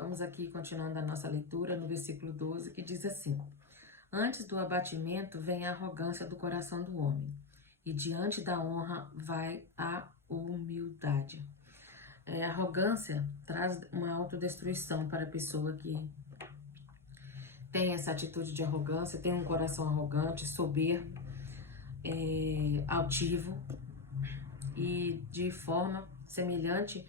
Vamos aqui continuando a nossa leitura no versículo 12, que diz assim: Antes do abatimento vem a arrogância do coração do homem, e diante da honra vai a humildade. A arrogância traz uma autodestruição para a pessoa que tem essa atitude de arrogância, tem um coração arrogante, soberbo, altivo, e de forma semelhante,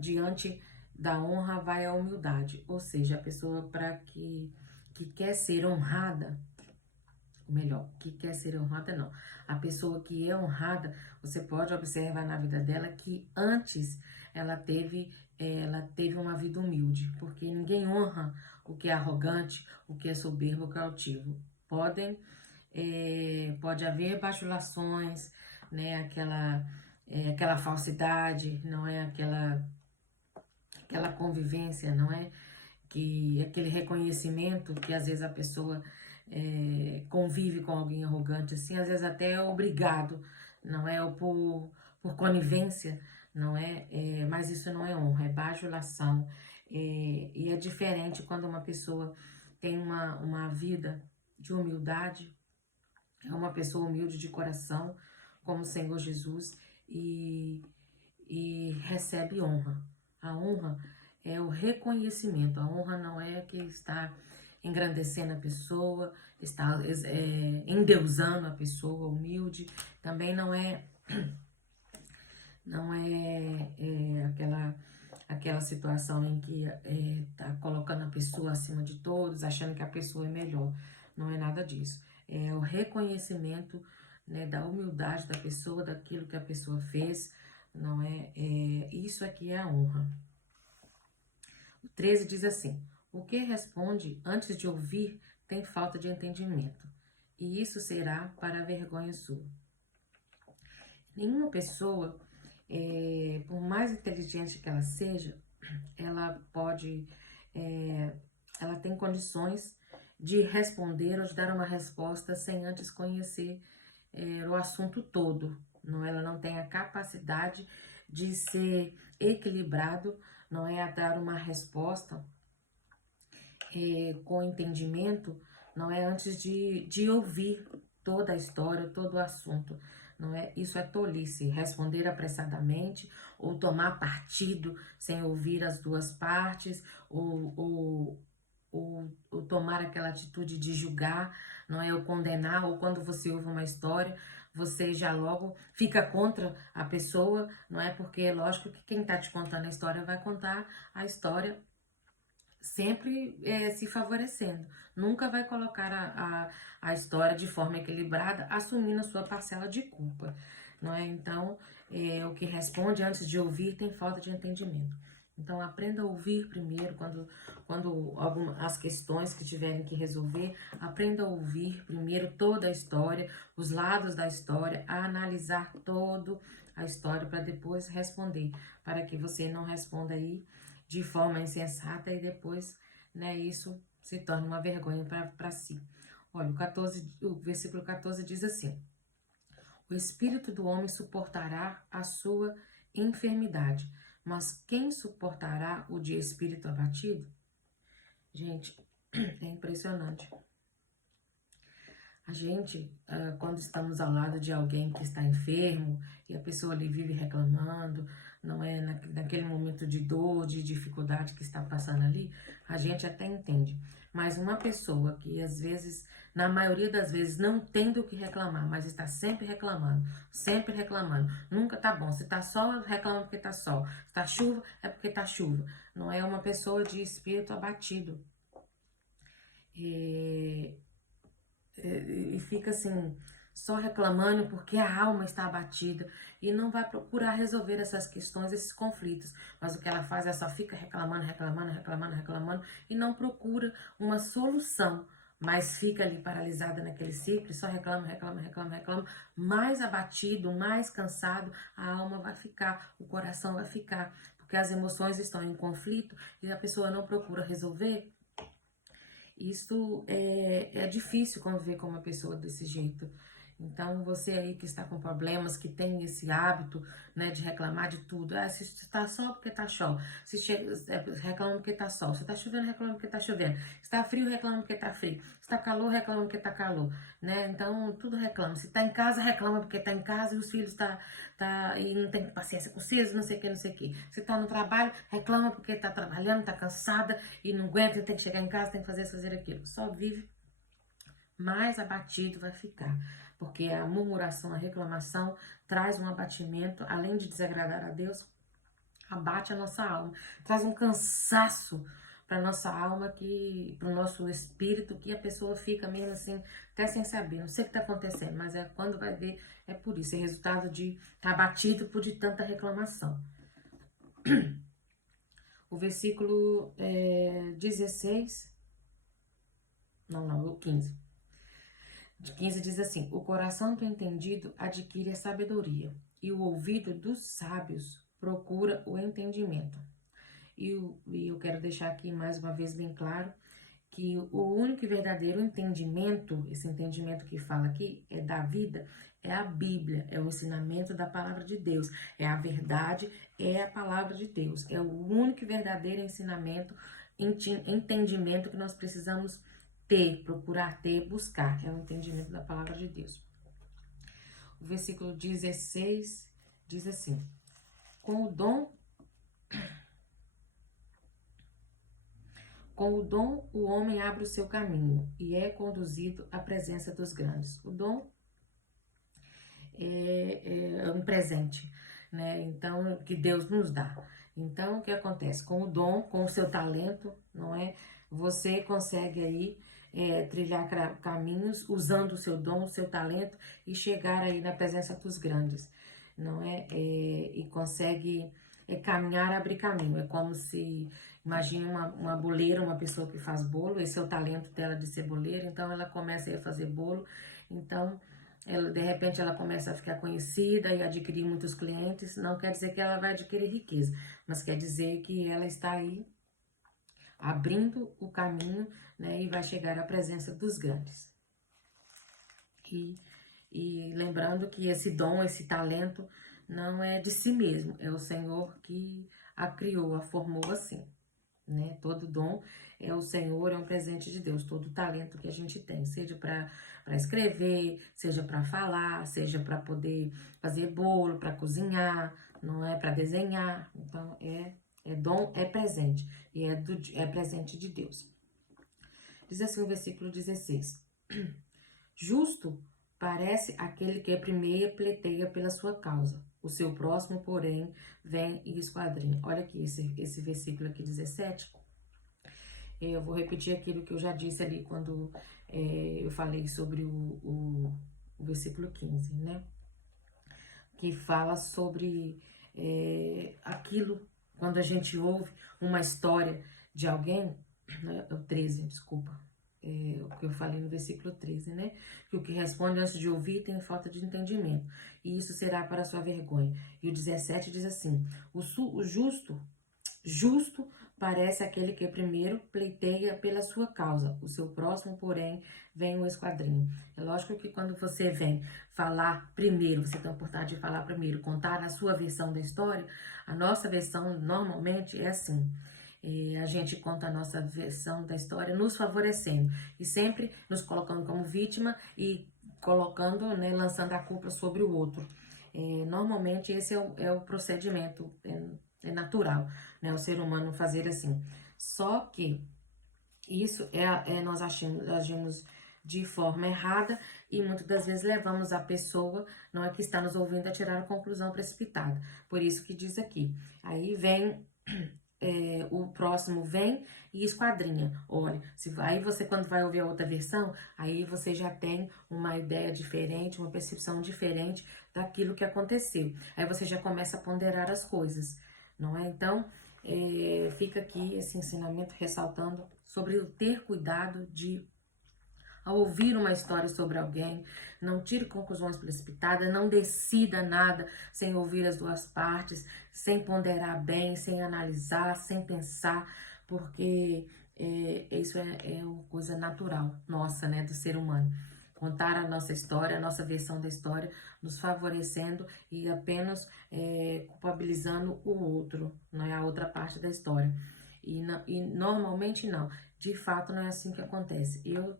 diante da honra vai a humildade. Ou seja, a pessoa que quer ser honrada, melhor, que quer ser honrada não. A pessoa que é honrada, você pode observar na vida dela que antes ela teve uma vida humilde, porque ninguém honra o que é arrogante, o que é soberbo, o que é altivo. Pode haver bajulações, né, aquela falsidade, não é aquela convivência, não é que aquele reconhecimento que às vezes a pessoa convive com alguém arrogante, assim, às vezes até é obrigado, não é, ou por conivência, não é, mas isso não é honra, é bajulação, e é diferente quando uma pessoa tem uma vida de humildade, é uma pessoa humilde de coração, como o Senhor Jesus, e recebe honra. A honra é o reconhecimento. A honra não é que está engrandecendo a pessoa, está endeusando a pessoa humilde. Também não é aquela situação em que está colocando a pessoa acima de todos, achando que a pessoa é melhor. Não é nada disso. É o reconhecimento, né, da humildade da pessoa, daquilo que a pessoa fez. Não é? Isso aqui é a honra. O 13 diz assim: o que responde antes de ouvir tem falta de entendimento, e isso será para a vergonha sua. Nenhuma pessoa, por mais inteligente que ela seja, ela tem condições de responder ou de dar uma resposta sem antes conhecer o assunto todo. Não, ela não tem a capacidade de ser equilibrado, não é, a dar uma resposta com entendimento, não é, antes de ouvir toda a história, todo o assunto. Não é? Isso é tolice, responder apressadamente ou tomar partido sem ouvir as duas partes, ou tomar aquela atitude de julgar, não é, ou condenar, ou quando você ouve uma história, você já logo fica contra a pessoa, não é? Porque é lógico que quem está te contando a história vai contar a história sempre se favorecendo. Nunca vai colocar a história de forma equilibrada, assumindo a sua parcela de culpa, não é? Então, o que responde antes de ouvir tem falta de entendimento. Então, aprenda a ouvir primeiro, quando as questões que tiverem que resolver, aprenda a ouvir primeiro toda a história, os lados da história, a analisar toda a história para depois responder, para que você não responda aí de forma insensata e depois, né, isso se torna uma vergonha para si. Olha, o versículo 14 diz assim: o espírito do homem suportará a sua enfermidade, mas quem suportará o de espírito abatido? Gente, é impressionante. A gente, quando estamos ao lado de alguém que está enfermo e a pessoa ali vive reclamando, não é, naquele momento de dor, de dificuldade que está passando ali, a gente até entende. Mas uma pessoa que às vezes, na maioria das vezes, não tem do que reclamar, mas está sempre reclamando, nunca tá bom. Se tá sol, reclama porque tá sol. Se tá chuva, é porque tá chuva. Não é uma pessoa de espírito abatido. E fica assim, só reclamando porque a alma está abatida e não vai procurar resolver essas questões, esses conflitos. Mas o que ela faz é só fica reclamando e não procura uma solução, mas fica ali paralisada naquele ciclo e só reclama, mais abatido, mais cansado, a alma vai ficar, o coração vai ficar, porque as emoções estão em conflito e a pessoa não procura resolver. Isso é difícil conviver com uma pessoa desse jeito. Então, você aí que está com problemas, que tem esse hábito, né, de reclamar de tudo. Ah, se está sol, porque está sol. Se chega, reclama porque está sol. Se está chovendo, reclama porque está chovendo. Se está frio, reclama porque está frio. Se está calor, reclama porque está calor, né? Então, tudo reclama. Se está em casa, reclama porque está em casa e os filhos e não tem paciência com os filhos, não sei o que, não sei o que. Se está no trabalho, reclama porque está trabalhando, está cansada e não aguenta, tem que chegar em casa, tem que fazer aquilo. Só vive, mais abatido vai ficar, porque a murmuração, a reclamação traz um abatimento, além de desagradar a Deus, abate a nossa alma, traz um cansaço para nossa alma, para o nosso espírito, que a pessoa fica mesmo assim, até sem saber, não sei o que está acontecendo, mas é quando vai ver, é por isso, é resultado de estar abatido por de tanta reclamação. O versículo 16, o 15. De 15 diz assim: o coração do entendido adquire a sabedoria, e o ouvido dos sábios procura o entendimento. E eu quero deixar aqui mais uma vez bem claro que o único e verdadeiro entendimento, esse entendimento que fala aqui, é da vida, é a Bíblia, é o ensinamento da palavra de Deus, é a verdade, é a palavra de Deus. É o único e verdadeiro ensinamento, entendimento que nós precisamos ter, procurar ter, buscar. É o entendimento da palavra de Deus. O versículo 16 diz assim: com o dom o homem abre o seu caminho e é conduzido à presença dos grandes. O dom é um presente, né? Então, que Deus nos dá. Então, o que acontece? Com o dom, com o seu talento, não é? Você consegue aí trilhar caminhos usando o seu dom, o seu talento e chegar aí na presença dos grandes, não é? E consegue caminhar, abrir caminho. É como se, imagine uma boleira, uma pessoa que faz bolo, esse é o talento dela de ser boleira, então ela começa a fazer bolo, então de repente ela começa a ficar conhecida e adquirir muitos clientes. Não quer dizer que ela vai adquirir riqueza, mas quer dizer que ela está aí abrindo o caminho, né, e vai chegar à presença dos grandes. E lembrando que esse dom, esse talento, não é de si mesmo, é o Senhor que a criou, a formou assim, né? Todo dom é o Senhor, é um presente de Deus, todo talento que a gente tem, seja para escrever, seja para falar, seja para poder fazer bolo, para cozinhar, não é para desenhar. Então é dom, é presente, e é presente de Deus. Diz assim o versículo 16: justo parece aquele que primeiro pleiteia pela sua causa, o seu próximo, porém, vem e esquadrinha. Olha aqui esse versículo aqui 17. Eu vou repetir aquilo que eu já disse ali quando eu falei sobre o versículo 15, né? Que fala sobre aquilo, quando a gente ouve uma história de alguém, né? O 13, desculpa. O que eu falei no versículo 13, né? Que o que responde antes de ouvir tem falta de entendimento, e isso será para a sua vergonha. E o 17 diz assim: o justo parece aquele que primeiro pleiteia pela sua causa, o seu próximo, porém, vem o esquadrinho. É lógico que quando você vem falar primeiro, você tem a oportunidade de falar primeiro, contar a sua versão da história, a nossa versão normalmente é assim. A gente conta a nossa versão da história nos favorecendo e sempre nos colocando como vítima e colocando, né, lançando a culpa sobre o outro. Normalmente esse é o procedimento, é natural, né, o ser humano fazer assim. Só que isso nós agimos de forma errada e muitas das vezes levamos a pessoa, não é, que está nos ouvindo, a tirar a conclusão precipitada. Por isso que diz aqui, aí vem o próximo vem e esquadrinha. Olha, aí você, quando vai ouvir a outra versão, aí você já tem uma ideia diferente, uma percepção diferente daquilo que aconteceu. Aí você já começa a ponderar as coisas, não é? Então, fica aqui esse ensinamento ressaltando sobre o ter cuidado de, ao ouvir uma história sobre alguém, não tire conclusões precipitadas, não decida nada sem ouvir as duas partes, sem ponderar bem, sem analisar, sem pensar, porque isso é uma coisa natural nossa, né, do ser humano. contar a nossa história, a nossa versão da história, nos favorecendo e apenas culpabilizando o outro, não é a outra parte da história. E normalmente não, de fato não é assim que acontece. Eu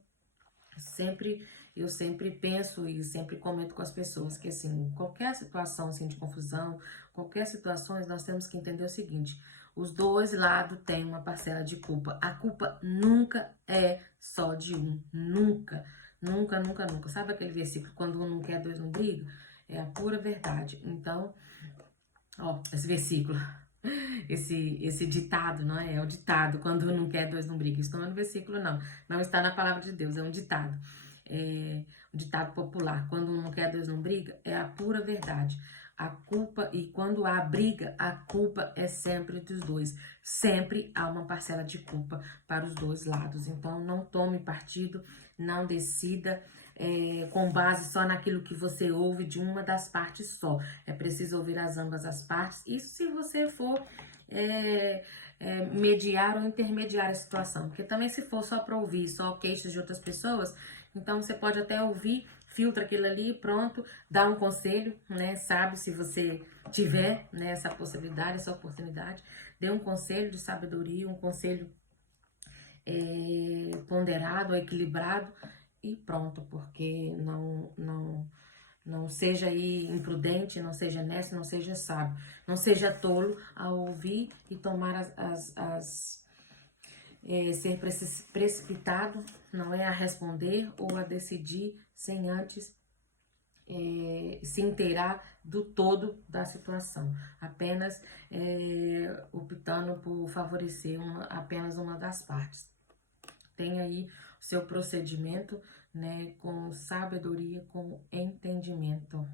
sempre penso e sempre comento com as pessoas que, assim, qualquer situação assim, de confusão, qualquer situação, nós temos que entender o seguinte: os dois lados têm uma parcela de culpa. A culpa nunca é só de um. Nunca, nunca, nunca, nunca. Sabe aquele versículo, quando um não quer, dois não brigam? É a pura verdade. Então, ó, esse versículo, esse ditado, não é? É o ditado, quando um não quer, dois não brigam. Isso não é no versículo, não. Não está na palavra de Deus, é um ditado. Um ditado popular. Quando um não quer, dois não briga, é a pura verdade. A culpa, e quando há briga, a culpa é sempre dos dois. Sempre há uma parcela de culpa para os dois lados. Então, não tome partido, não decida com base só naquilo que você ouve de uma das partes só. É preciso ouvir ambas as partes. Isso se você for mediar ou intermediar a situação. Porque também se for só para ouvir só queixas de outras pessoas, então você pode até ouvir, filtra aquilo ali, pronto, dá um conselho, né? Sabe, se você tiver, né, essa possibilidade, essa oportunidade, dê um conselho de sabedoria, um conselho ponderado, equilibrado e pronto, porque não seja aí imprudente, não seja necio, não seja sábio, não seja tolo ao ouvir e tomar ser precipitado, não é a responder ou a decidir sem antes se inteirar do todo da situação, apenas optando por favorecer apenas uma das partes. Tem aí o seu procedimento, né, com sabedoria, com entendimento.